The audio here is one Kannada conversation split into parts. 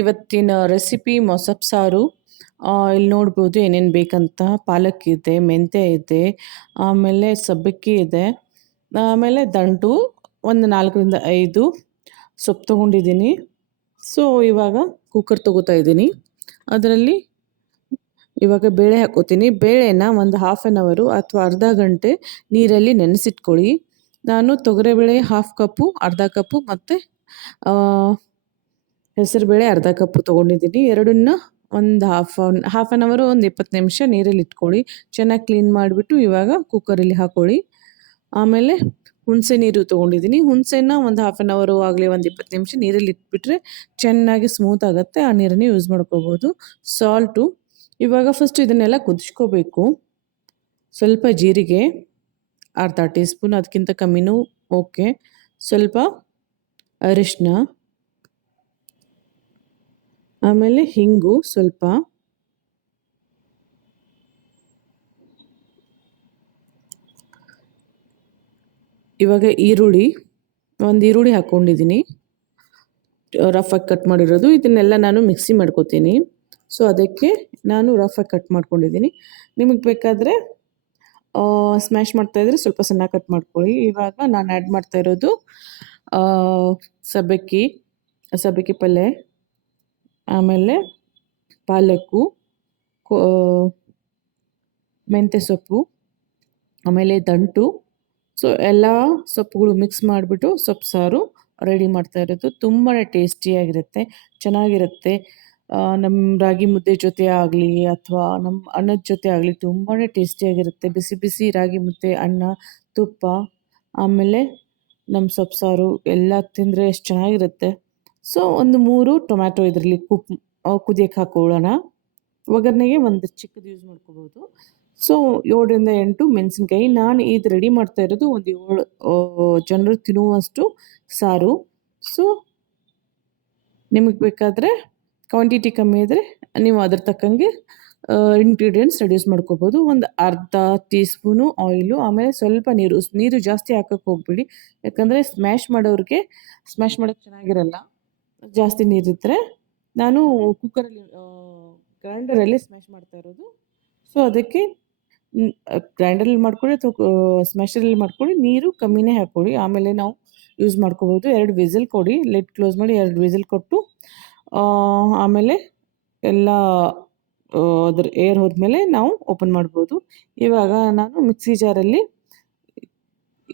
ಇವತ್ತಿನ ರೆಸಿಪಿ ಮೊಸಪ್ ಸಾರು. ಇಲ್ಲಿ ನೋಡ್ಬೋದು ಏನೇನು ಬೇಕಂತ. ಪಾಲಕ್ ಇದೆ, ಮೆಂತ್ಯ ಇದೆ, ಆಮೇಲೆ ಸಬ್ಬಕ್ಕಿ ಇದೆ, ಆಮೇಲೆ ದಂಟು ಒಂದು ನಾಲ್ಕರಿಂದ ಐದು. ಸೊಪ್ಪು ತೊಗೊಂಡಿದ್ದೀನಿ. ಸೊ ಇವಾಗ ಕುಕ್ಕರ್ ತೊಗೋತಾ ಇದ್ದೀನಿ. ಅದರಲ್ಲಿ ಇವಾಗ ಬೇಳೆ ಹಾಕೋತೀನಿ. ಬೇಳೆನ ಒಂದು ಹಾಫ್ ಆನ್ ಅವರು ಅಥವಾ ಅರ್ಧ ಗಂಟೆ ನೀರಲ್ಲಿ ನೆನೆಸಿಟ್ಕೊಳ್ಳಿ. ನಾನು ತೊಗರಿಬೇಳೆ ಹಾಫ್ ಕಪ್ಪು ಅರ್ಧ ಕಪ್ಪು ಮತ್ತು ಹೆಸರುಬೇಳೆ ಅರ್ಧ ಕಪ್ಪು ತೊಗೊಂಡಿದ್ದೀನಿ. ಎರಡನ್ನ ಒಂದು ಹಾಫ್ ಆನ್ ಹಾಫ್ ಆನ್ ಅವರು ಒಂದು ಇಪ್ಪತ್ತು ನಿಮಿಷ ನೀರಲ್ಲಿ ಇಟ್ಕೊಳ್ಳಿ. ಚೆನ್ನಾಗಿ ಕ್ಲೀನ್ ಮಾಡಿಬಿಟ್ಟು ಇವಾಗ ಕುಕ್ಕರಲ್ಲಿ ಹಾಕೊಳ್ಳಿ. ಆಮೇಲೆ ಹುಣಸೆ ನೀರು ತೊಗೊಂಡಿದ್ದೀನಿ. ಹುಣಸೆನ ಒಂದು ಹಾಫ್ ಆನ್ ಅವರು ಆಗಲಿ ಒಂದು ಇಪ್ಪತ್ತು ನಿಮಿಷ ನೀರಲ್ಲಿ ಇಟ್ಬಿಟ್ರೆ ಚೆನ್ನಾಗಿ ಸ್ಮೂತ್ ಆಗುತ್ತೆ. ಆ ನೀರನ್ನು ಯೂಸ್ ಮಾಡ್ಕೋಬೋದು. ಸಾಲ್ಟು ಇವಾಗ ಫಸ್ಟ್ ಇದನ್ನೆಲ್ಲ ಕುದಿಸ್ಕೋಬೇಕು. ಸ್ವಲ್ಪ ಜೀರಿಗೆ ಅರ್ಧ ಟೀ ಸ್ಪೂನ್ ಅದಕ್ಕಿಂತ ಕಮ್ಮಿನೂ ಓಕೆ ಸ್ವಲ್ಪ ಅರಿಶಿನ ಆಮೇಲೆ ಹಿಂಗು ಸ್ವಲ್ಪ. ಇವಾಗ ಈರುಳ್ಳಿ, ಒಂದು ಈರುಳ್ಳಿ ಹಾಕ್ಕೊಂಡಿದ್ದೀನಿ ರಫಾಗಿ ಕಟ್ ಮಾಡಿರೋದು. ಇದನ್ನೆಲ್ಲ ನಾನು ಮಿಕ್ಸಿ ಮಾಡ್ಕೋತೀನಿ. ಸೊ ಅದಕ್ಕೆ ನಾನು ರಫಾಗಿ ಕಟ್ ಮಾಡ್ಕೊಂಡಿದ್ದೀನಿ. ನಿಮಗೆ ಬೇಕಾದರೆ ಸ್ಮ್ಯಾಶ್ ಮಾಡ್ತಾ ಇದ್ರೆ ಸ್ವಲ್ಪ ಸಣ್ಣ ಕಟ್ ಮಾಡ್ಕೊಳ್ಳಿ. ಇವಾಗ ನಾನು ಆ್ಯಡ್ ಮಾಡ್ತಾ ಇರೋದು ಸಬ್ಬಕ್ಕಿ ಸಬ್ಬಕ್ಕಿ ಪಲ್ಯ ಆಮೇಲೆ ಪಾಲಕ್ಕು ಮೆಂತ್ಯ ಸೊಪ್ಪು ಆಮೇಲೆ ದಂಟು. ಸೊ, ಎಲ್ಲ ಸೊಪ್ಪುಗಳು ಮಿಕ್ಸ್ ಮಾಡಿಬಿಟ್ಟು ಸೊಪ್ಪು, ಸಾರು ರೆಡಿ ಮಾಡ್ತಾ ಇರೋದು. ತುಂಬಾ ಟೇಸ್ಟಿಯಾಗಿರುತ್ತೆ ಚೆನ್ನಾಗಿರುತ್ತೆ. ನಮ್ಮ ರಾಗಿ ಮುದ್ದೆ ಜೊತೆ ಆಗಲಿ ಅಥವಾ ನಮ್ಮ ಅನ್ನದ ಜೊತೆ ಆಗಲಿ ತುಂಬಾ ಟೇಸ್ಟಿಯಾಗಿರುತ್ತೆ ಬಿಸಿ ಬಿಸಿ ರಾಗಿ ಮುದ್ದೆ, ಅನ್ನ, ತುಪ್ಪ, ಆಮೇಲೆ ನಮ್ಮ ಸೊಪ್ಪು, ಸಾರು ಎಲ್ಲ ತಿಂದರೆ ಎಷ್ಟು ಚೆನ್ನಾಗಿರುತ್ತೆ. ಸೊ ಒಂದು ಮೂರು ಟೊಮ್ಯಾಟೊ ಇದರಲ್ಲಿ ಕುಕ್ ಕುದಿಯಕ್ಕೆ ಹಾಕೊಳ್ಳೋಣ. ಒಗ್ಗರಣೆಗೆ ಒಂದು ಚಿಕ್ಕದು ಯೂಸ್ ಮಾಡ್ಕೋಬೋದು. ಸೊ ಏಳರಿಂದ ಎಂಟು ಮೆಣಸಿನ್ಕಾಯಿ. ನಾನು ಇದು ರೆಡಿ ಮಾಡ್ತಾ ಇರೋದು ಒಂದು ಏಳು ಜನರು ತಿನ್ನುವಷ್ಟು ಸಾರು. ಸೊ ನಿಮಗೆ ಬೇಕಾದರೆ ಕ್ವಾಂಟಿಟಿ ಕಮ್ಮಿ ಇದ್ದರೆ ನೀವು ಅದ್ರ ತಕ್ಕಂಗೆ ಇಂಗ್ರೀಡಿಯೆಂಟ್ಸ್ ರೆಡ್ಯೂಸ್ ಮಾಡ್ಕೋಬೋದು. ಒಂದು ಅರ್ಧ ಟೀ ಸ್ಪೂನು ಆಯಿಲು ಆಮೇಲೆ ಸ್ವಲ್ಪ ನೀರು ನೀರು ಜಾಸ್ತಿ ಹಾಕಕ್ಕೆ ಹೋಗ್ಬೇಡಿ. ಯಾಕಂದರೆ ಸ್ಮ್ಯಾಶ್ ಮಾಡೋರಿಗೆ ಸ್ಮ್ಯಾಶ್ ಮಾಡೋಕ್ಕೆ ಚೆನ್ನಾಗಿರಲ್ಲ. ಜಾಸ್ತಿ ನೀರಿದ್ದರೆ ನಾನು ಕುಕ್ಕರಲ್ಲಿ ಗ್ರೈಂಡರಲ್ಲಿ ಸ್ಮ್ಯಾಶ್ ಮಾಡ್ತಾ ಇರೋದು. ಸೊ ಅದಕ್ಕೆ ಗ್ರೈಂಡರಲ್ಲಿ ಮಾಡ್ಕೊಳ್ಳಿ ಅಥವಾ ಸ್ಮ್ಯಾಶರಲ್ಲಿ ಮಾಡ್ಕೊಳ್ಳಿ, ನೀರು ಕಮ್ಮಿನೇ ಹಾಕ್ಕೊಳ್ಳಿ. ಆಮೇಲೆ ನಾವು ಯೂಸ್ ಮಾಡ್ಕೋಬೋದು. ಎರಡು ವಿಸಿಲ್ ಕೊಡಿ. ಲೆಟ್ ಕ್ಲೋಸ್ ಮಾಡಿ ಎರಡು ವಿಸಲ್ ಕೊಟ್ಟು ಆಮೇಲೆ ಎಲ್ಲ ಅದ್ರ ಏರ್ ಹೋದ್ಮೇಲೆ ನಾವು ಓಪನ್ ಮಾಡ್ಬೋದು. ಇವಾಗ ನಾನು ಮಿಕ್ಸಿ ಜಾರಲ್ಲಿ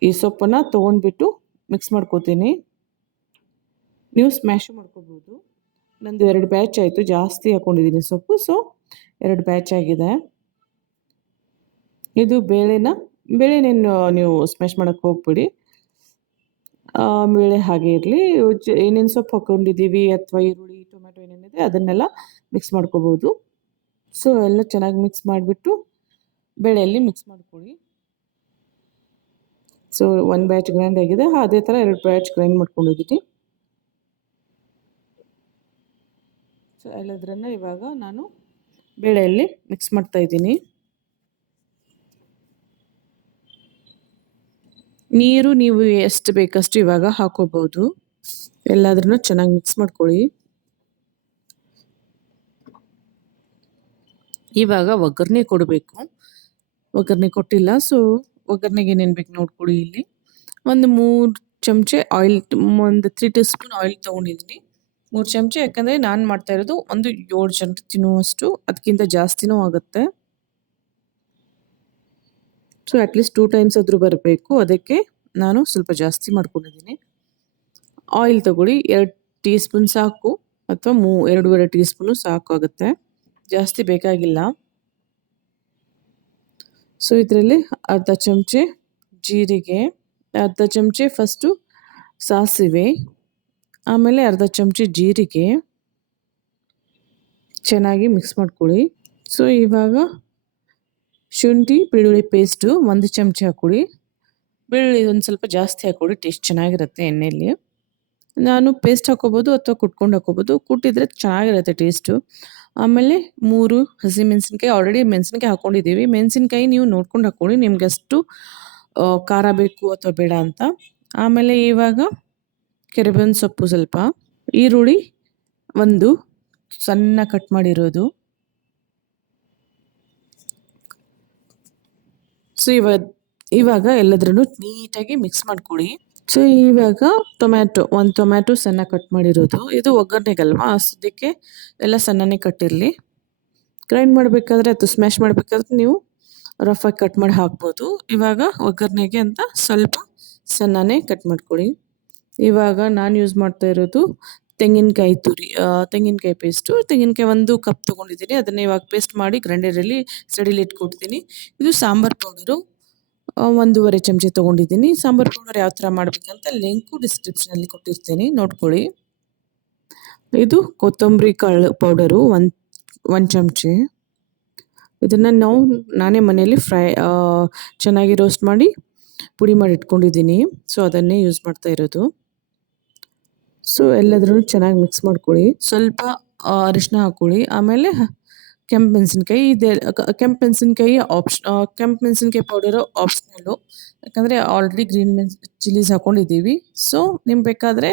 ಈ ಸೊಪ್ಪನ್ನು ತೊಗೊಂಡ್ಬಿಟ್ಟು ಮಿಕ್ಸ್ ಮಾಡ್ಕೋತೀನಿ. ನೀವು ಸ್ಮ್ಯಾಶು ಮಾಡ್ಕೋಬೋದು. ನಂದು ಎರಡು ಬ್ಯಾಚ್ ಆಯಿತು, ಜಾಸ್ತಿ ಹಾಕ್ಕೊಂಡಿದ್ದೀನಿ ಸೊಪ್ಪು ಸೊ ಎರಡು ಬ್ಯಾಚ್ ಆಗಿದೆ. ಇದು ಬೇಳೆನ, ಬೇಳೆನೇನು ನೀವು ಸ್ಮ್ಯಾಶ್ ಮಾಡೋಕ್ಕೆ ಹೋಗ್ಬಿಡಿ. ಬೇಳೆ ಹಾಗೆ ಇರಲಿ. ಏನೇನು ಸೊಪ್ಪು ಹಾಕ್ಕೊಂಡಿದ್ದೀವಿ ಅಥವಾ ಈರುಳ್ಳಿ ಟೊಮೆಟೊ ಏನೇನಿದೆ, ಅದನ್ನೆಲ್ಲ ಮಿಕ್ಸ್ ಮಾಡ್ಕೋಬೋದು. ಸೊ ಎಲ್ಲ ಚೆನ್ನಾಗಿ ಮಿಕ್ಸ್ ಮಾಡಿಬಿಟ್ಟು ಬೇಳೆಯಲ್ಲಿ ಮಿಕ್ಸ್ ಮಾಡ್ಕೊಳ್ಳಿ. ಸೊ ಒಂದು ಬ್ಯಾಚ್ ಗ್ರೈಂಡ್ ಆಗಿದೆ. ಅದೇ ಥರ ಎರಡು ಬ್ಯಾಚ್ ಗ್ರೈಂಡ್ ಮಾಡ್ಕೊಂಡಿದ್ದೀನಿ. ಸೊ ಎಲ್ಲದರನ್ನ ಇವಾಗ ನಾನು ಬೇಳೆಯಲ್ಲಿ ಮಿಕ್ಸ್ ಮಾಡ್ತಾ ಇದ್ದೀನಿ. ನೀರು ನೀವು ಎಷ್ಟು ಬೇಕಷ್ಟು ಇವಾಗ ಹಾಕೋಬಹುದು. ಎಲ್ಲಾದ್ರೂ ಚೆನ್ನಾಗಿ ಮಿಕ್ಸ್ ಮಾಡ್ಕೊಳ್ಳಿ. ಇವಾಗ ಒಗ್ಗರಣೆ ಕೊಡಬೇಕು. ಒಗ್ಗರಣೆ ಕೊಟ್ಟಿಲ್ಲ ಸೊ ಒಗ್ಗರಣೆಗೆ ಏನೇನು ಬೇಕು ನೋಡ್ಕೊಳ್ಳಿ ಇಲ್ಲಿ. ಒಂದು ಮೂರು ಚಮಚೆ ಆಯಿಲ್ ಒಂದು ತ್ರೀ ಟೀ ಸ್ಪೂನ್ ಆಯಿಲ್ ತೊಗೊಂಡಿದ್ದೀನಿ. ಮೂರು ಚಮಚ, ಯಾಕಂದರೆ ನಾನು ಮಾಡ್ತಾ ಇರೋದು ಒಂದು ಏಳು ಜನರು ತಿನ್ನುವಷ್ಟು ಅದಕ್ಕಿಂತ ಜಾಸ್ತಿನೂ ಆಗುತ್ತೆ. ಸೊ ಅಟ್ಲೀಸ್ಟ್ ಟೂ ಟೈಮ್ಸ್ ಆದರೂ ಬರಬೇಕು. ಅದಕ್ಕೆ ನಾನು ಸ್ವಲ್ಪ ಜಾಸ್ತಿ ಮಾಡ್ಕೊಂಡಿದ್ದೀನಿ. ಆಯಿಲ್ ತಗೊಳ್ಳಿ, ಎರಡು ಟೀ ಸ್ಪೂನ್ ಸಾಕು, ಅಥವಾ ಮೂ, ಎರಡೂವರೆ ಟೀ ಸ್ಪೂನು ಸಾಕು ಆಗುತ್ತೆ. ಜಾಸ್ತಿ ಬೇಕಾಗಿಲ್ಲ. ಸೊ ಇದರಲ್ಲಿ ಅರ್ಧ ಚಮಚೆ ಜೀರಿಗೆ, ಅರ್ಧ ಚಮಚೆ ಫಸ್ಟು ಸಾಸಿವೆ ಆಮೇಲೆ ಅರ್ಧ ಚಮಚ ಜೀರಿಗೆ ಚೆನ್ನಾಗಿ ಮಿಕ್ಸ್ ಮಾಡ್ಕೊಳ್ಳಿ. ಸೊ ಇವಾಗ ಶುಂಠಿ, ಬೆಳ್ಳುಳ್ಳಿ ಪೇಸ್ಟು ಒಂದು ಚಮಚ ಹಾಕ್ಕೊಳ್ಳಿ. ಬೆಳ್ಳುಳ್ಳಿ ಒಂದು ಸ್ವಲ್ಪ ಜಾಸ್ತಿ ಹಾಕ್ಕೊಳ್ಳಿ ಟೇಸ್ಟ್ ಚೆನ್ನಾಗಿರುತ್ತೆ ಎಣ್ಣೆಯಲ್ಲಿ. ನಾನು ಪೇಸ್ಟ್ ಹಾಕೋಬೋದು ಅಥವಾ ಕುಟ್ಕೊಂಡು ಹಾಕೋಬೋದು ಕುಟ್ಟಿದ್ರೆ ಚೆನ್ನಾಗಿರುತ್ತೆ ಟೇಸ್ಟು ಆಮೇಲೆ ಮೂರು ಹಸಿಮೆಣಸಿನ್ಕಾಯಿ ಆಲ್ರೆಡಿ ಮೆಣಸಿನ್ಕಾಯಿ ಹಾಕ್ಕೊಂಡಿದ್ದೀವಿ. ಮೆಣಸಿನ್ಕಾಯಿ ನೀವು ನೋಡ್ಕೊಂಡು ಹಾಕ್ಕೊಳ್ಳಿ, ನಿಮ್ಗೆ ಅಷ್ಟು ಖಾರ ಬೇಕು ಅಥವಾ ಬೇಡ ಅಂತ. ಆಮೇಲೆ ಇವಾಗ ಕೆರೆಬೇವಿನ ಸೊಪ್ಪು ಸ್ವಲ್ಪ, ಈರುಳ್ಳಿ ಒಂದು ಸಣ್ಣ ಕಟ್ ಮಾಡಿರೋದು. ಸೊ ಇವಾಗ ಇವಾಗ ಎಲ್ಲದ್ರೂ ನೀಟಾಗಿ ಮಿಕ್ಸ್ ಮಾಡ್ಕೊಳ್ಳಿ ಸೊ ಇವಾಗ ಟೊಮ್ಯಾಟೊ ಒಂದು ಟೊಮ್ಯಾಟೊ ಸಣ್ಣ ಕಟ್ ಮಾಡಿರೋದು. ಇದು ಒಗ್ಗರಣೆಗಲ್ವಾ? ಅದಕ್ಕೆ ಎಲ್ಲ ಸಣ್ಣನೇ ಕಟ್ಟಿರಲಿ ಗ್ರೈಂಡ್ ಮಾಡಬೇಕಾದ್ರೆ ಅಥವಾ ಸ್ಮ್ಯಾಶ್ ಮಾಡಬೇಕಾದ್ರೆ ನೀವು ರಫಾಗಿ ಕಟ್ ಮಾಡಿ ಹಾಕ್ಬೋದು. ಇವಾಗ ಒಗ್ಗರಣೆಗೆ ಅಂತ ಸ್ವಲ್ಪ ಸಣ್ಣನೇ ಕಟ್ ಮಾಡ್ಕೊಳ್ಳಿ ಇವಾಗ ನಾನು ಯೂಸ್ ಮಾಡ್ತಾ ಇರೋದು ತೆಂಗಿನಕಾಯಿ ತುರಿ ತೆಂಗಿನಕಾಯಿ ಪೇಸ್ಟು ತೆಂಗಿನಕಾಯಿ ಒಂದು ಕಪ್ ತೊಗೊಂಡಿದ್ದೀನಿ. ಅದನ್ನು ಇವಾಗ ಪೇಸ್ಟ್ ಮಾಡಿ ಗ್ರೈಂಡರಲ್ಲಿ ಸಡಿಲಿ ಇಟ್ಕೊಡ್ತೀನಿ ಇದು ಸಾಂಬಾರು ಪೌಡರು ಒಂದೂವರೆ ಚಮಚ ತೊಗೊಂಡಿದ್ದೀನಿ. ಸಾಂಬಾರು ಪೌಡರ್ ಯಾವ ಥರ ಮಾಡಬೇಕಂತ ಲಿಂಕು ಡಿಸ್ಕ್ರಿಪ್ಷನಲ್ಲಿ ಕೊಟ್ಟಿರ್ತೀನಿ. ನೋಡ್ಕೊಳ್ಳಿ. ಇದು ಕೊತ್ತಂಬರಿ ಕಾಳು ಪೌಡರು ಒಂದು ಒಂದು ಚಮಚೆ. ಇದನ್ನು ನಾವು ನಾನೇ ಮನೆಯಲ್ಲಿ ಫ್ರೈ ಚೆನ್ನಾಗಿ ರೋಸ್ಟ್ ಮಾಡಿ ಪುಡಿ ಮಾಡಿ ಇಟ್ಕೊಂಡಿದ್ದೀನಿ. ಸೊ ಅದನ್ನೇ ಯೂಸ್ ಮಾಡ್ತಾ ಇರೋದು. ಸೊ ಎಲ್ಲದ್ರೂ ಚೆನ್ನಾಗಿ ಮಿಕ್ಸ್ ಮಾಡ್ಕೊಳ್ಳಿ. ಸ್ವಲ್ಪ ಅರಿಶಿನ ಹಾಕ್ಕೊಳ್ಳಿ ಆಮೇಲೆ, ಕೆಂಪು ಮೆಣಸಿನ್ಕಾಯಿ ಇದೆ. ಕೆಂಪು ಮೆಣಸಿನ್ಕಾಯಿ ಆಪ್ಷ ಕೆಂಪು ಮೆಣಸಿನ್ಕಾಯಿ ಪೌಡರು ಆಪ್ಷನಲ್ಲು ಯಾಕಂದರೆ ಆಲ್ರೆಡಿ ಗ್ರೀನ್ ಮೆನ್ ಚಿಲ್ಲೀಸ್ ಹಾಕ್ಕೊಂಡಿದ್ದೀವಿ ಸೊ ನಿಮ್ಗೆ ಬೇಕಾದರೆ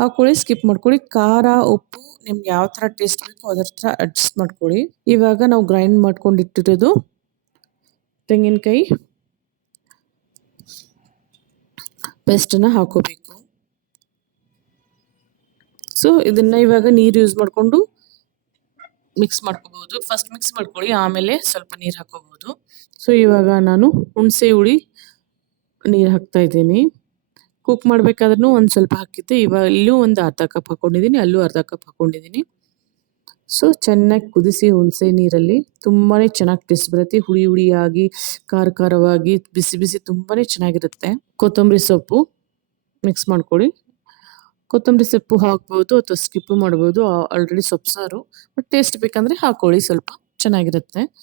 ಹಾಕ್ಕೊಳ್ಳಿ ಸ್ಕಿಪ್ ಮಾಡ್ಕೊಳ್ಳಿ. ಖಾರ, ಉಪ್ಪು, ನಿಮ್ಗೆ ಯಾವ ಥರ ಟೇಸ್ಟ್ ಬೇಕೋ ಅದರ ಥರ ಅಡ್ಜಸ್ಟ್ ಮಾಡ್ಕೊಳ್ಳಿ. ಇವಾಗ ನಾವು ಗ್ರೈಂಡ್ ಮಾಡ್ಕೊಂಡಿಟ್ಟಿರೋದು ತೆಂಗಿನಕಾಯಿ. ಪೇಸ್ಟನ್ನು ಹಾಕೋಬೇಕು ಸೊ ಇದನ್ನು ಇವಾಗ ನೀರು ಯೂಸ್ ಮಾಡಿಕೊಂಡು ಮಿಕ್ಸ್ ಮಾಡ್ಕೋಬಹುದು. ಫಸ್ಟ್ ಮಿಕ್ಸ್ ಮಾಡ್ಕೊಳ್ಳಿ, ಆಮೇಲೆ ಸ್ವಲ್ಪ ನೀರು ಹಾಕೋಬಹುದು. ಸೊ ಇವಾಗ ನಾನು ಹುಣಸೆ ಹುಳಿ ನೀರು ಹಾಕ್ತಾ ಇದ್ದೀನಿ. ಕುಕ್ ಮಾಡಬೇಕಾದ್ರೂ ಒಂದು ಸ್ವಲ್ಪ ಹಾಕಿದ್ದೆ. ಇವಾಗ ಇಲ್ಲೂ ಒಂದು ಅರ್ಧ ಕಪ್ ಹಾಕೊಂಡಿದ್ದೀನಿ, ಅಲ್ಲೂ ಅರ್ಧ ಕಪ್ ಹಾಕೊಂಡಿದ್ದೀನಿ. ಸೊ ಚೆನ್ನಾಗಿ ಕುದಿಸಿ ಹುಣಸೆ ನೀರಲ್ಲಿ. ತುಂಬಾ ಚೆನ್ನಾಗಿ ಟೇಸ್ಟ್ ಬರುತ್ತೆ. ಹುಳಿ ಹುಳಿಯಾಗಿ, ಖಾರ ಖಾರವಾಗಿ, ಬಿಸಿ ಬಿಸಿ ತುಂಬಾನೇ ಚೆನ್ನಾಗಿರುತ್ತೆ. ಕೊತ್ತಂಬರಿ ಸೊಪ್ಪು ಮಿಕ್ಸ್ ಮಾಡ್ಕೊಳ್ಳಿ. ಕೊತ್ತಂಬರಿ ಸೊಪ್ಪು ಹಾಕ್ಬೋದು ಅಥವಾ ಸ್ಕಿಪ್ಪು ಮಾಡ್ಬೋದು ಆಲ್ರೆಡಿ ಸೊಪ್ಪು ಸಾರು. ಬಟ್ ಟೇಸ್ಟ್ ಬೇಕಂದರೆ ಹಾಕ್ಕೊಳ್ಳಿ ಸ್ವಲ್ಪ ಚೆನ್ನಾಗಿರುತ್ತೆ.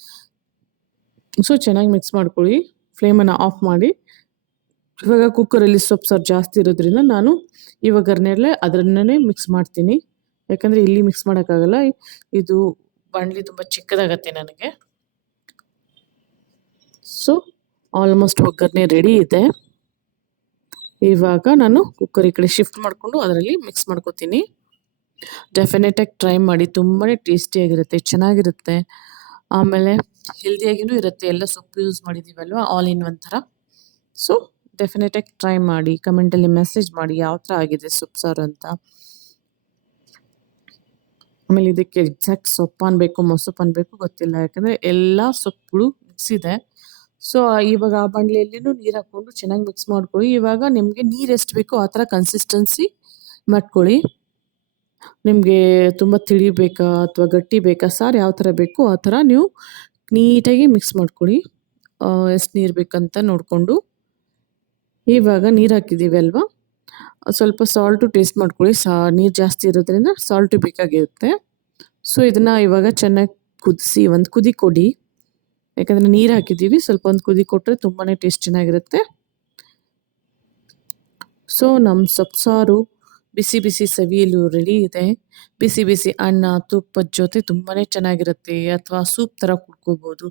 ಸೊ, ಚೆನ್ನಾಗಿ ಮಿಕ್ಸ್ ಮಾಡ್ಕೊಳ್ಳಿ. ಫ್ಲೇಮನ್ನು ಆಫ್ ಮಾಡಿ. ಇವಾಗ ಕುಕ್ಕರಲ್ಲಿ ಸೊಪ್ಪು ಸಾರು ಜಾಸ್ತಿ ಇರೋದ್ರಿಂದ ನಾನು ಇವಾಗ ಅದರನ್ನೇ ಮಿಕ್ಸ್ ಮಾಡ್ತೀನಿ. ಯಾಕಂದರೆ ಇಲ್ಲಿ ಮಿಕ್ಸ್ ಮಾಡೋಕ್ಕಾಗಲ್ಲ. ಇದು ಬಾಣಲಿ ತುಂಬ ಚಿಕ್ಕದಾಗತ್ತೆ ನನಗೆ. ಸೊ, ಆಲ್ಮೋಸ್ಟ್ ಒಗ್ಗರಣೆ ರೆಡಿ ಇದೆ. ಇವಾಗ ನಾನು ಕುಕ್ಕರ್ ಈ ಕಡೆ ಶಿಫ್ಟ್ ಮಾಡಿಕೊಂಡು ಅದರಲ್ಲಿ ಮಿಕ್ಸ್ ಮಾಡ್ಕೋತೀನಿ. ಡೆಫಿನೆಟಾಗಿ ಟ್ರೈ ಮಾಡಿ ತುಂಬಾ ಟೇಸ್ಟಿಯಾಗಿರುತ್ತೆ ಚೆನ್ನಾಗಿರುತ್ತೆ. ಆಮೇಲೆ ಹೆಲ್ದಿಯಾಗಿಯೂ ಇರುತ್ತೆ, ಎಲ್ಲ ಸೊಪ್ಪು ಯೂಸ್ ಮಾಡಿದ್ದೀವಲ್ವ ಆಲ್ ಇನ್ ಒನ್ ಥರ. ಸೊ ಡೆಫಿನೆಟಾಗಿ ಟ್ರೈ ಮಾಡಿ ಕಮೆಂಟಲ್ಲಿ ಮೆಸೇಜ್ ಮಾಡಿ, ಯಾವ ಥರ ಆಗಿದೆ ಸೊಪ್ಪು, ಸಾರು ಅಂತ. ಆಮೇಲೆ ಇದಕ್ಕೆ ಎಕ್ಸಾಕ್ಟ್ ಸೊಪ್ಪು ಅನ್ಬೇಕು ಮೊಸಪ್ಪು ಅನ್ಬೇಕು, ಗೊತ್ತಿಲ್ಲ. ಯಾಕಂದರೆ ಎಲ್ಲ ಸೊಪ್ಪುಗಳು ಮಿಕ್ಸ್ ಇದೆ. ಸೊ ಇವಾಗ ಆ ಬಾಣಲೆಯಲ್ಲಿನೂ ನೀರು ಹಾಕ್ಕೊಂಡು ಚೆನ್ನಾಗಿ ಮಿಕ್ಸ್ ಮಾಡ್ಕೊಳ್ಳಿ. ಇವಾಗ ನಿಮಗೆ ನೀರು ಎಷ್ಟು ಬೇಕೋ ಆ ಥರ ಕನ್ಸಿಸ್ಟೆನ್ಸಿ ಮಾಡ್ಕೊಳ್ಳಿ. ನಿಮಗೆ ತುಂಬ ತಿಳಿ ಬೇಕಾ ಅಥವಾ ಗಟ್ಟಿ ಬೇಕಾ, ಸಾರು ಯಾವ ಥರ ಬೇಕೋ ಆ ಥರ ನೀವು ನೀಟಾಗಿ ಮಿಕ್ಸ್ ಮಾಡ್ಕೊಳ್ಳಿ. ಎಷ್ಟು ನೀರು ಬೇಕಂತ ನೋಡಿಕೊಂಡು. ಇವಾಗ ನೀರು ಹಾಕಿದ್ದೀವಿ ಅಲ್ವಾ? ಸ್ವಲ್ಪ ಸಾಲ್ಟು ಟೇಸ್ಟ್ ಮಾಡ್ಕೊಳ್ಳಿ. ಸಾ, ನೀರು ಜಾಸ್ತಿ ಇರೋದ್ರಿಂದ ಸಾಲ್ಟು ಬೇಕಾಗಿರುತ್ತೆ. ಸೊ ಇದನ್ನು ಇವಾಗ ಚೆನ್ನಾಗಿ ಕುದಿಸಿ, ಒಂದು ಕುದಿ ಕೊಡಿ. ಯಾಕಂದರೆ ನೀರು ಹಾಕಿದ್ದೀವಿ. ಸ್ವಲ್ಪ ಒಂದು ಕುದಿ ಕೊಟ್ಟರೆ ತುಂಬಾ ಟೇಸ್ಟ್ ಚೆನ್ನಾಗಿರುತ್ತೆ ಸೊ ನಮ್ಮ ಸೊಪ್ಸಾರು ಬಿಸಿ ಬಿಸಿ ಸವಿಯಲು ರೆಡಿ ಇದೆ. ಬಿಸಿ ಬಿಸಿ ಅನ್ನ ತುಪ್ಪದ ಜೊತೆ ತುಂಬಾ ಚೆನ್ನಾಗಿರುತ್ತೆ. ಅಥವಾ ಸೂಪ್ ಥರ ಕುಡ್ಕೋಬೋದು.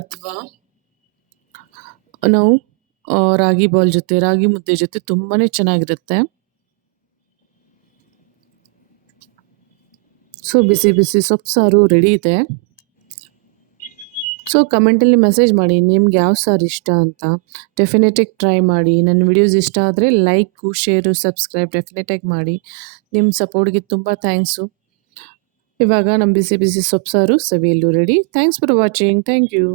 ಅಥವಾ ನಾವು ರಾಗಿ ಬಾಲ್ ಜೊತೆ ರಾಗಿ ಮುದ್ದೆ ಜೊತೆ ತುಂಬಾ ಚೆನ್ನಾಗಿರುತ್ತೆ. ಸೊ ಬಿಸಿ ಬಿಸಿ ಸೊಪ್ಪು ಸಾರು ರೆಡಿ ಇದೆ. ಸೊ ಕಮೆಂಟಲ್ಲಿ ಮೆಸೇಜ್ ಮಾಡಿ, ನಿಮ್ಗೆ ಯಾವ ಸಾರ್ ಇಷ್ಟ ಅಂತ. ಡೆಫಿನೆಟಾಗಿ ಟ್ರೈ ಮಾಡಿ. ನನ್ನ ವಿಡಿಯೋಸ್ ಇಷ್ಟ ಆದರೆ ಲೈಕು ಶೇರು ಸಬ್ಸ್ಕ್ರೈಬ್ ಡೆಫಿನೆಟಾಗಿ ಮಾಡಿ. ನಿಮ್ಮ ಸಪೋರ್ಟ್ಗೆ ತುಂಬ ಥ್ಯಾಂಕ್ಸು ಇವಾಗ ನಮ್ಮ ಬಿಸಿ ಬಿಸಿ ಸೊಪ್ಪು ಸಾರು ಸವಿಯಲ್ಲೂ ready thanks for watching thank you